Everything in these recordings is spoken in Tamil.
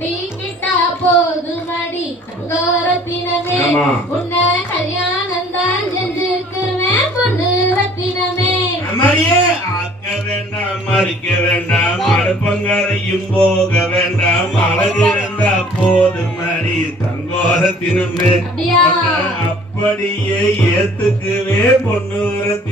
கட்டிக்கிட்டா போதுமடி தங்கோரத்தினமே. உன்னை கல்யாணம் தான் செஞ்சுக்குவேன் பொண்ணு ரத்தினமே ஆக்க வேண்டாம் மறிக்க வேண்டாம் அடுப்பங்கரையும் போக வேண்டாம் அழகு இருந்தா போதும் மடி தங்கோரத்தினமே அப்படியா? ஏத்துக்குவே பொண்ணுரத்தினமே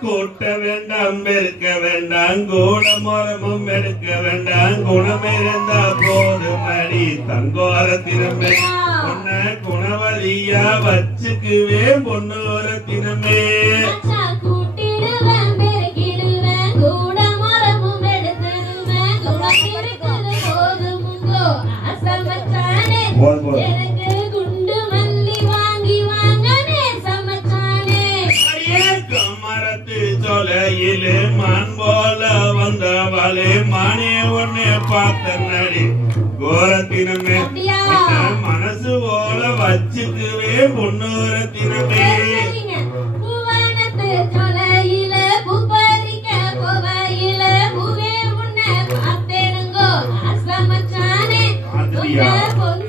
கூட்ட வேண்டாம் பெருக்க வேண்டாம் கூட மரமும் எடுக்க வேண்டாம் குணம் இருந்தா போதும் தங்கோர தங்கோரத்தினமே. உன்னை குணவழியா வச்சுக்குவே பொண்ணுரத்தினமே மச்சான்,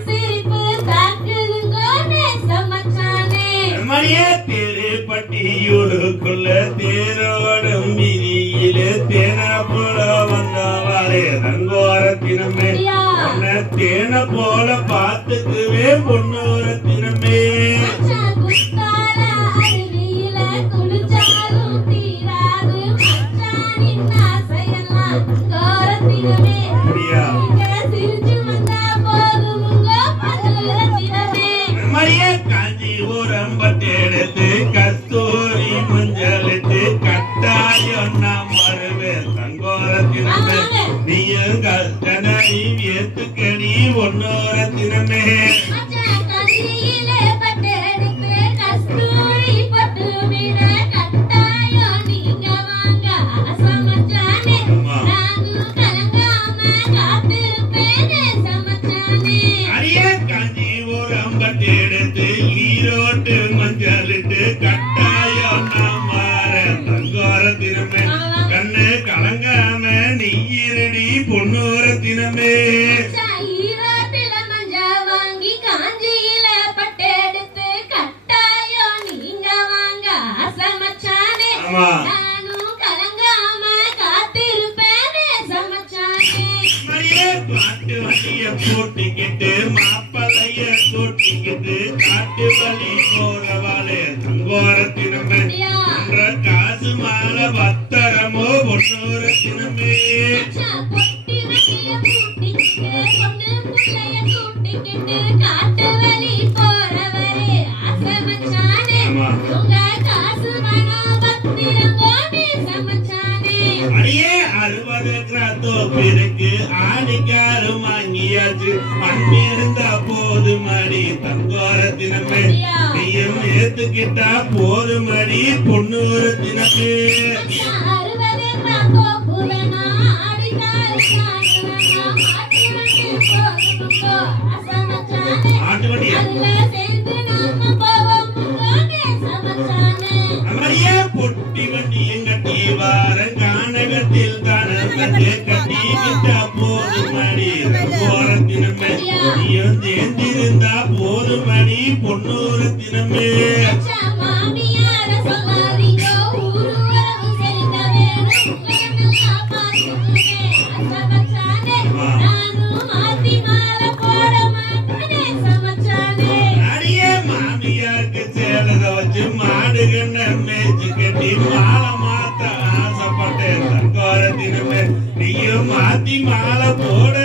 சிரிப்பு தாக்குதுங்கோ, நேசம் மச்சானே. மணியே திருப்பட்டியூருக்குள்ள தேரோடும் விதியிலே தேன போல வந்தவளே? உன்னை தேன போல பார்த்துக்குவே பொண்ணுரத்தினமே மச்சான் குத்தால அருவியில ஆமா. நானும் கலங்காம காத்திருப்பேன் நேசம் மச்சானே. மரியே காட்டு வழிய போட்டிக்கிட்டு மாப்பளைய கூட்டிக்கிட்டு காட்டு வழி போறவாளே தங்கோரத்தினமே காசு மாலை பத்திரமோ பொன்னோரத்தினமே மச்சான் பொட்டி வண்டிய பூட்டிக்கிட்டு, பொண்ணு புள்ளைய கூட்டிக்கிட்டு, காட்டு வழி போறவரே கிராத்தோ பிறகு ஆணிக்காரு வாங்கியாச்சு. மண் இருந்தா போதும் அடி தங்கோரத்தினமே நீயும் ஏத்துக்கிட்டா போதும் அடி மச்சான் அறுபது கிராக்கோ புலனா, ஆசை மச்சானே. நானும் மாத்தி மாலை போட மாட்டேன், நேசம் மச்சானே. அடியே மாமியாருக்கு சேலத வச்சு மாடுகண்ண மேய்ச்சி கட்டி மாலை மாத்த ஆசைப்பட்டேன் தங்கோரத்தினமே நீயும் மாத்தி மாலை போடுறையே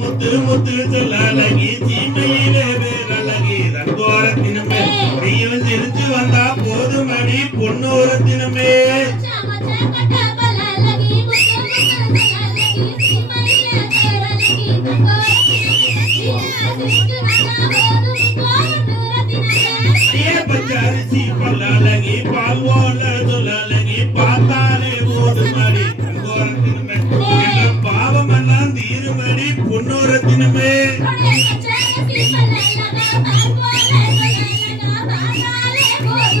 முத்து முத்து சொல்லாலகி சீம